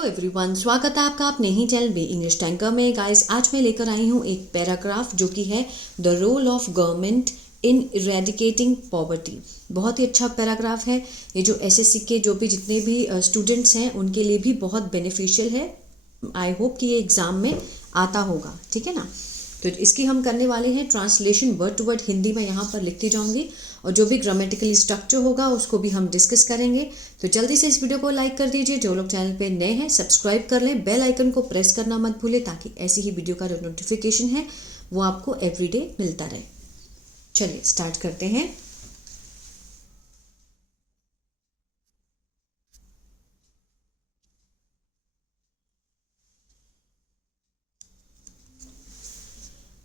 Hello everyone, स्वागत है आपका अपने ही चैनल बी इंग्लिश टैंकर में। गाइस, आज मैं लेकर आई हूँ एक पैराग्राफ जो कि है the role of government in eradicating poverty. बहुत ही अच्छा पैराग्राफ है। ये जो एसएससी के जो भी जितने भी स्टूडेंट्स हैं उनके लिए भी बहुत बेनिफिशियल है। आई होप कि ये एग्ज़ाम में आता होगा, ठीक है ना। तो इसकी हम करने वाले हैं translation word to word. Hindi में यहाँ पर लिखती जाऊँगी और जो भी ग्रामेटिकली स्ट्रक्चर होगा उसको भी हम डिस्कस करेंगे। तो जल्दी से इस वीडियो को लाइक कर दीजिए। जो लोग चैनल पे नए हैं सब्सक्राइब कर लें, बेल आइकन को प्रेस करना मत भूलें ताकि ऐसी ही वीडियो का जो नोटिफिकेशन है वो आपको एवरीडे मिलता रहे। चलिए स्टार्ट करते हैं।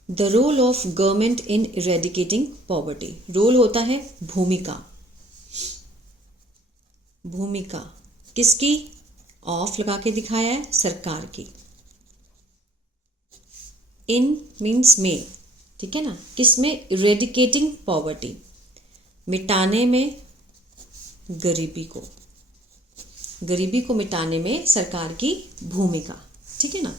The role of government in eradicating poverty. Role होता है भूमिका। भूमिका किसकी? ऑफ लगा के दिखाया है, सरकार की। इन मीन्स में, ठीक है ना। किस में? इरेडिकेटिंग पॉवर्टी, मिटाने में गरीबी को। गरीबी को मिटाने में सरकार की भूमिका, ठीक है ना।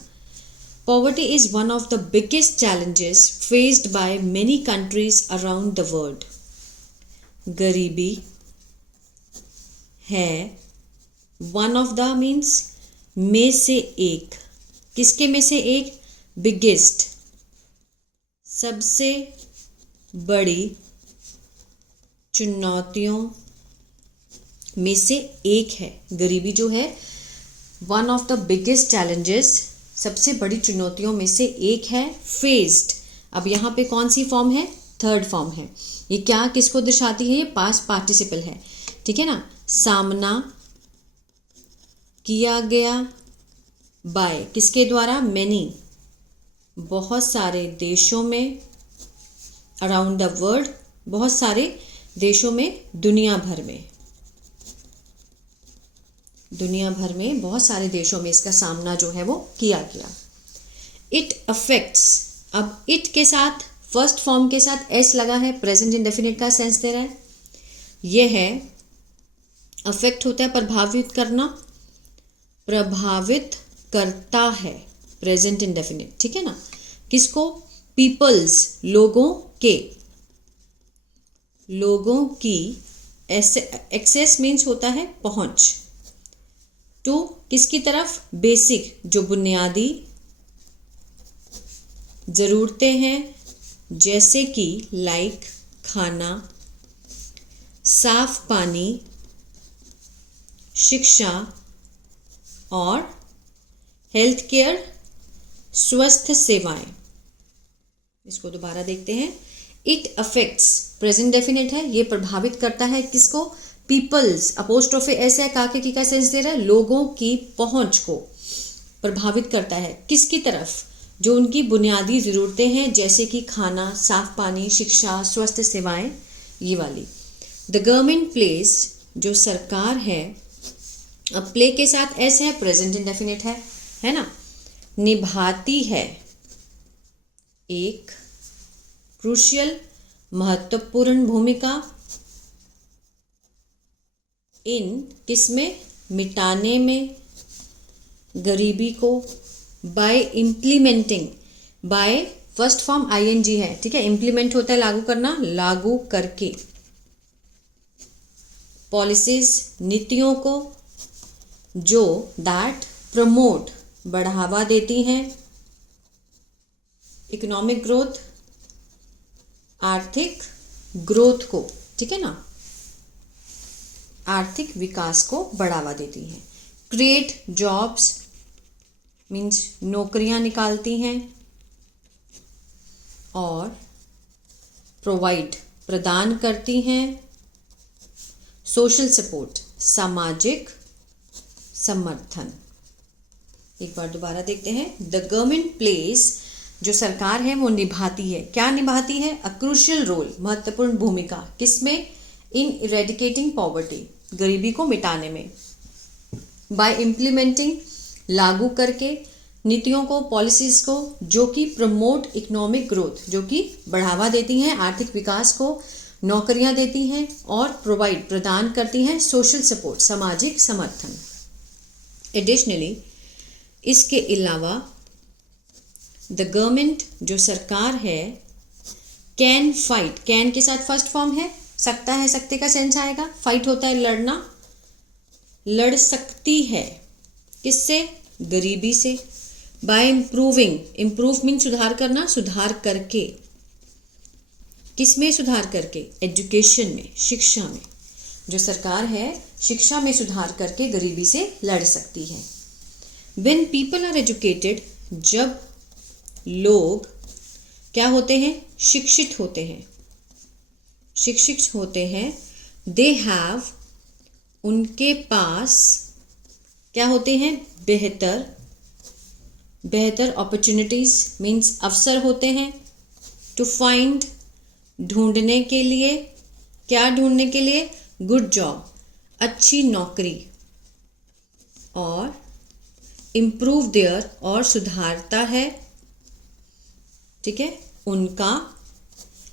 Poverty is one of the biggest challenges faced by many countries around the world. गरीबी है one of the means में से एक। किसके में से एक? biggest, सबसे बड़ी चुनौतियों में से एक है। गरीबी जो है one of the biggest challenges, सबसे बड़ी चुनौतियों में से एक है। फेस्ड, अब यहाँ पे कौन सी फॉर्म है? थर्ड फॉर्म है। ये क्या किसको दर्शाती है? ये पास्ट पार्टिसिपल है, ठीक है ना। सामना किया गया बाय, किसके द्वारा? मैनी, बहुत सारे देशों में। अराउंड द वर्ल्ड, बहुत सारे देशों में, दुनिया भर में। दुनिया भर में बहुत सारे देशों में इसका सामना जो है वो किया गया। इट अफेक्ट्स, अब इट के साथ फर्स्ट फॉर्म के साथ एस लगा है, प्रेजेंट इंडेफिनिट का सेंस दे रहा है। यह है अफेक्ट होता है प्रभावित करना, प्रभावित करता है, प्रेजेंट इंडेफिनिट, ठीक है ना। किसको? पीपल्स, लोगों के, लोगों की। एक्सेस मीन्स होता है पहुंच। टू किसकी तरफ? बेसिक, जो बुनियादी ज़रूरतें हैं, जैसे कि लाइक खाना, साफ पानी, शिक्षा और हेल्थ केयर, स्वास्थ्य सेवाएं। इसको दोबारा देखते हैं। इट अफेक्ट्स, प्रेजेंट डेफिनेट है, ये प्रभावित करता है किसको? पीपल्स, अपोस्ट्रोफे ऐसे है, काके की का सेंस दे रहा है, लोगों की पहुंच को प्रभावित करता है। किसकी तरफ? जो उनकी बुनियादी ज़रूरतें हैं, जैसे कि खाना, साफ पानी, शिक्षा, स्वास्थ्य सेवाएं, ये वाली। द गवर्नमेंट प्लेस, जो सरकार है, अब प्ले के साथ एस है, प्रेजेंट इंडेफिनिट है ना। निभाती है एक क्रूशियल, महत्वपूर्ण भूमिका। इन किसमें? मिटाने में गरीबी को। By implementing, by first form ING है, ठीक है। इम्प्लीमेंट होता है लागू करना, लागू करके। पॉलिसीज, नीतियों को, जो दैट प्रमोट, बढ़ावा देती हैं, इकोनॉमिक ग्रोथ, आर्थिक ग्रोथ को, ठीक है ना, आर्थिक विकास को बढ़ावा देती हैं। क्रिएट जॉब्स मीन्स नौकरियां निकालती हैं। और प्रोवाइड, प्रदान करती हैं। सोशल सपोर्ट, सामाजिक समर्थन। एक बार दोबारा देखते हैं। द गवर्नमेंट प्लेस, जो सरकार है वो निभाती है, क्या निभाती है? अ क्रूशियल रोल, महत्वपूर्ण भूमिका। किसमें? इन इरेडिकेटिंग पॉवर्टी, गरीबी को मिटाने में। बाय इम्प्लीमेंटिंग, लागू करके, नीतियों को, पॉलिसीज को, जो कि प्रमोट इकोनॉमिक ग्रोथ, जो कि बढ़ावा देती हैं आर्थिक विकास को, नौकरियां देती हैं। और प्रोवाइड, प्रदान करती हैं, सोशल सपोर्ट, सामाजिक समर्थन। एडिशनली इसके अलावा द गवर्नमेंट जो सरकार है कैन फाइट, कैन के साथ फर्स्ट फॉर्म है, सकता है, सकते का सेंस आएगा, फाइट होता है लड़ना, लड़ सकती है किससे, गरीबी से, बाय इम्प्रूविंग, इम्प्रूव मीन सुधार करना, सुधार करके, किसमें सुधार करके, एजुकेशन में, शिक्षा में, जो सरकार है शिक्षा में सुधार करके गरीबी से लड़ सकती है। When people are educated, जब लोग क्या होते हैं, शिक्षित होते हैं, शिक्षित होते हैं, they have, उनके पास क्या होते हैं, बेहतर, बेहतर अपॉर्चुनिटीज मीन्स अवसर होते हैं, टू फाइंड, ढूंढने के लिए, क्या ढूंढने के लिए, गुड जॉब, अच्छी नौकरी, और इम्प्रूव देयर, और सुधारता है, ठीक है, उनका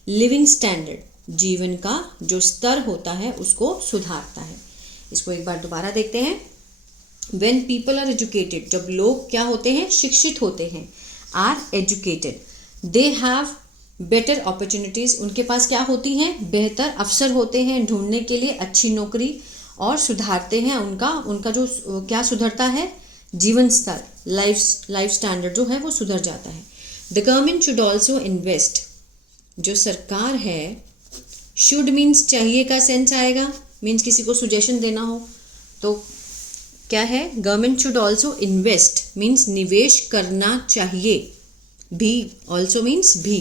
लिविंग स्टैंडर्ड, जीवन का जो स्तर होता है उसको सुधारता है। इसको एक बार दोबारा देखते हैं। When people are educated, जब लोग क्या होते हैं, शिक्षित होते हैं, are educated, they have better opportunities, उनके पास क्या होती हैं, बेहतर अवसर होते हैं ढूंढने के लिए अच्छी नौकरी, और सुधारते हैं उनका जो क्या सुधरता है, जीवन स्तर, लाइफ स्टैंडर्ड जो है वो सुधर जाता है। The government should also invest, जो सरकार है, शुड मीन्स चाहिए का सेंस आएगा, मीन्स किसी को सुजेशन देना हो तो क्या है, government should also invest means निवेश करना चाहिए, भी ऑल्सो मीन्स भी,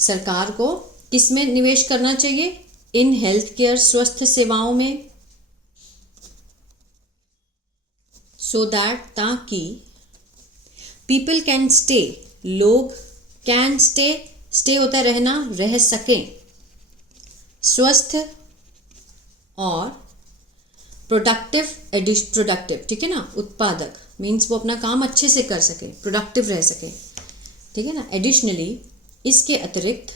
सरकार को किस में निवेश करना चाहिए, इन हेल्थ केयर, स्वस्थ सेवाओं में, सो दैट, ताकि, पीपल कैन स्टे, लोग, कैन स्टे, स्टे होता है रहना, रह सकें, स्वस्थ और प्रोडक्टिव, प्रोडक्टिव, ठीक है ना, उत्पादक मीन्स वो अपना काम अच्छे से कर सके, प्रोडक्टिव रह सके, ठीक है ना। एडिशनली, इसके अतिरिक्त,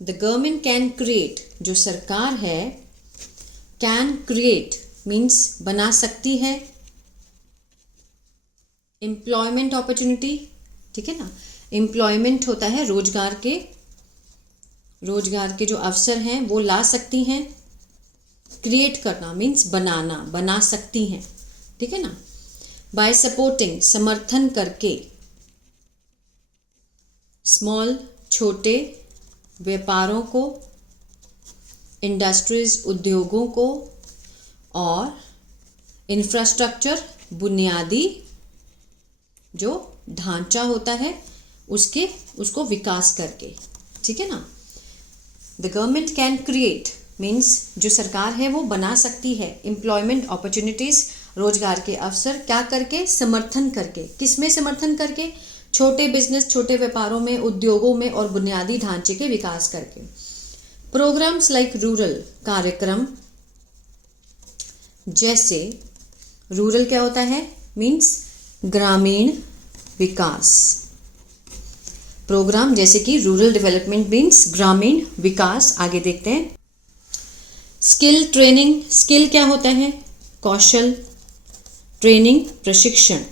द गवर्नमेंट कैन क्रिएट, जो सरकार है, कैन क्रिएट मीन्स बना सकती है, एम्प्लॉयमेंट अपॉर्चुनिटी, ठीक है ना, एम्प्लॉयमेंट होता है रोजगार के जो अवसर हैं वो ला सकती हैं, क्रिएट करना मीन्स बनाना, बना सकती हैं, ठीक है ना। बाय सपोर्टिंग, समर्थन करके, स्मॉल, छोटे व्यापारों को, इंडस्ट्रीज, उद्योगों को, और इंफ्रास्ट्रक्चर, बुनियादी जो ढांचा होता है उसको विकास करके, ठीक है ना। The government can create means जो सरकार है वो बना सकती है, एम्प्लॉयमेंट अपॉर्चुनिटीज, रोजगार के अवसर, क्या करके, समर्थन करके, किसमें समर्थन करके, छोटे बिजनेस, छोटे व्यापारों में, उद्योगों में, और बुनियादी ढांचे के विकास करके। प्रोग्राम्स लाइक रूरल, कार्यक्रम जैसे, रूरल क्या होता है, मीन्स ग्रामीण विकास, प्रोग्राम जैसे कि रूरल डेवलपमेंट मीन्स ग्रामीण विकास। आगे देखते हैं, स्किल ट्रेनिंग, स्किल क्या होता है, कौशल, ट्रेनिंग प्रशिक्षण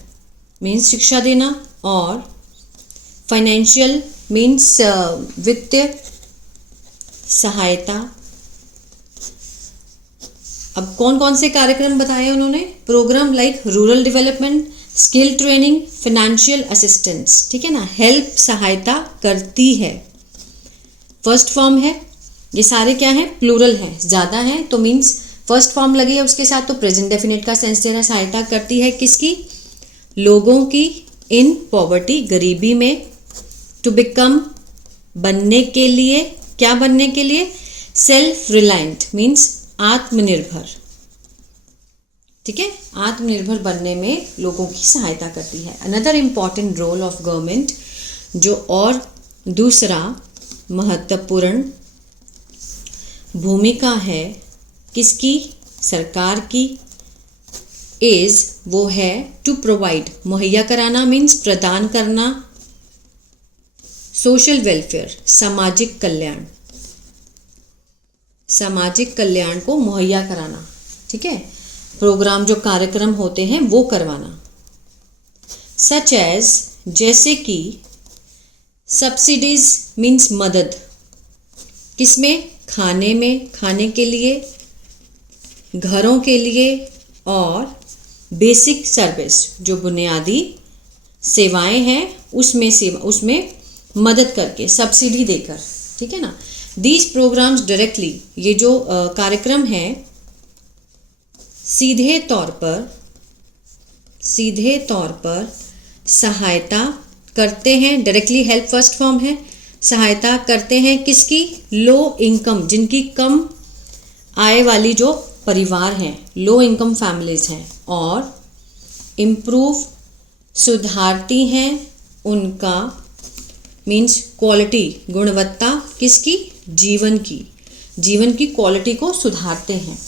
मीन्स शिक्षा देना, और फाइनेंशियल मीन्स वित्तीय सहायता। अब कौन कौन से कार्यक्रम बताए उन्होंने, program like rural development, skill training, financial assistance, ठीक है ना, हेल्प, सहायता करती है, फर्स्ट फॉर्म है, ये सारे क्या है, प्लूरल है, ज़्यादा है तो मीन्स फर्स्ट फॉर्म लगी है उसके साथ तो प्रेजेंट डेफिनेट का सेंस दे रहा है, सहायता करती है किसकी, लोगों की, इन पॉवर्टी, गरीबी में, टू बिकम, बनने के लिए, क्या बनने के लिए, सेल्फ रिलायंट मीन्स आत्मनिर्भर, ठीक है, आत्मनिर्भर बनने में लोगों की सहायता करती है। Another important role of government, जो और दूसरा महत्वपूर्ण भूमिका है किसकी, सरकार की, इज, वो है, टू प्रोवाइड, मुहैया कराना मीन्स प्रदान करना, सोशल वेलफेयर, सामाजिक कल्याण, सामाजिक कल्याण को मुहैया कराना, ठीक है। प्रोग्राम जो कार्यक्रम होते हैं वो करवाना। सच एज जैसे कि, सब्सिडीज मीन्स मदद, किसमें, खाने में, खाने के लिए, घरों के लिए, और बेसिक सर्विस जो बुनियादी सेवाएं हैं उसमें मदद करके, सब्सिडी देकर, ठीक है ना। दीज प्रोग्राम्स डायरेक्टली, ये जो कार्यक्रम हैं सीधे तौर पर सहायता करते हैं, डायरेक्टली हेल्प फर्स्ट फॉर्म है, सहायता करते हैं किसकी, लो इनकम, जिनकी कम आय वाली जो परिवार हैं, लो इनकम फैमिलीज हैं, और इम्प्रूव, सुधारती हैं उनका, मीन्स क्वालिटी, गुणवत्ता किसकी, जीवन की क्वालिटी को सुधारते हैं।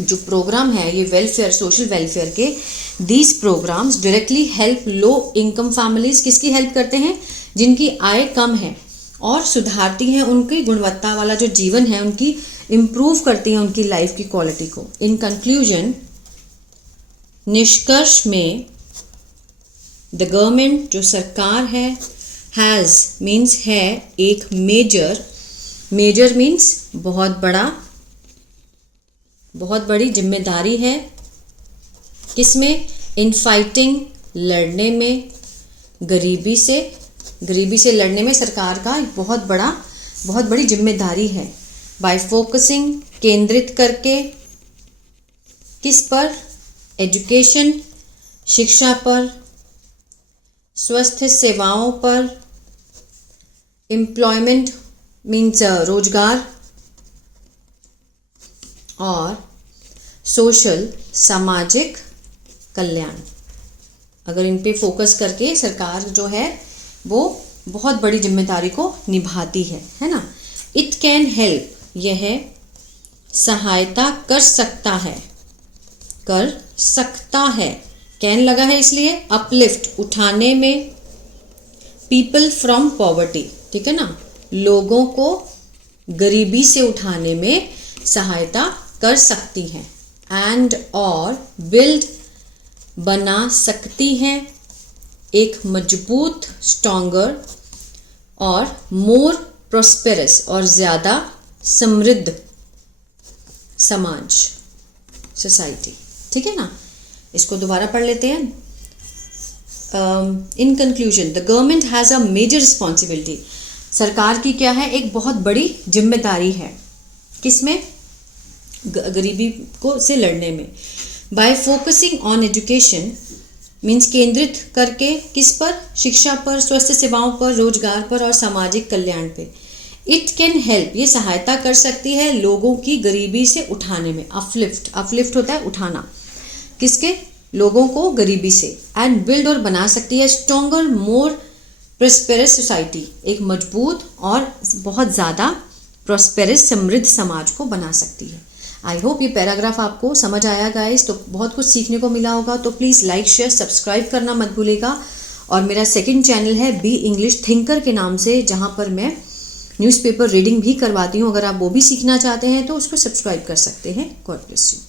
जो प्रोग्राम है ये वेलफेयर, सोशल वेलफेयर के, these programs directly help low income families, किसकी हेल्प करते हैं, जिनकी आय कम है, और सुधारती हैं उनकी गुणवत्ता वाला जो जीवन है, उनकी इम्प्रूव करती हैं उनकी लाइफ की क्वालिटी को। इन कंक्लूजन, निष्कर्ष में, द गवर्नमेंट जो सरकार है, हैज़ मीन्स है, एक मेजर मीन्स बहुत बड़ी जिम्मेदारी है, किसमें, इन फाइटिंग, लड़ने में, गरीबी से लड़ने में सरकार का बहुत बड़ी जिम्मेदारी है। बाय फोकसिंग, केंद्रित करके, किस पर, एजुकेशन, शिक्षा पर, स्वास्थ्य सेवाओं पर, एम्प्लॉयमेंट मीन्स रोजगार, और सोशल सामाजिक कल्याण। अगर इन पे फोकस करके सरकार जो है वो बहुत बड़ी जिम्मेदारी को निभाती है ना। इट कैन हेल्प, यह सहायता कर सकता है, कैन लगा है इसलिए, अपलिफ्ट, उठाने में, पीपल फ्रॉम पॉवर्टी, ठीक है ना, लोगों को गरीबी से उठाने में सहायता कर सकती हैं, एंड और बिल्ड, बना सकती हैं, एक मजबूत, स्ट्रॉन्गर, और मोर प्रॉस्पेरस, और ज़्यादा समृद्ध समाज, सोसाइटी, ठीक है ना। इसको दोबारा पढ़ लेते हैं। In conclusion, the government has a major responsibility, सरकार की क्या है, एक बहुत बड़ी जिम्मेदारी है, किसमें, गरीबी को से लड़ने में। Bye focusing on education means केंद्रित करके, किस पर, शिक्षा पर, स्वास्थ्य सेवाओं पर, रोजगार पर, और सामाजिक कल्याण पे। इट कैन हेल्प, ये सहायता कर सकती है लोगों की गरीबी से उठाने में, अपलिफ्ट होता है उठाना, किसके, लोगों को गरीबी से, एंड बिल्ड, और बना सकती है, स्ट्रॉन्गर, मोर प्रॉस्पेरस सोसाइटी, एक मजबूत और बहुत ज़्यादा प्रॉस्पेरस, समृद्ध समाज को बना सकती है। आई होप ये पैराग्राफ आपको समझ आया गाइस, तो बहुत कुछ सीखने को मिला होगा। तो प्लीज़ लाइक, शेयर, सब्सक्राइब करना मत भूलिएगा। और मेरा सेकंड चैनल है बी इंग्लिश थिंकर के नाम से, जहाँ पर मैं न्यूज़पेपर रीडिंग भी करवाती हूँ। अगर आप वो भी सीखना चाहते हैं तो उसको सब्सक्राइब कर सकते हैं। God bless you.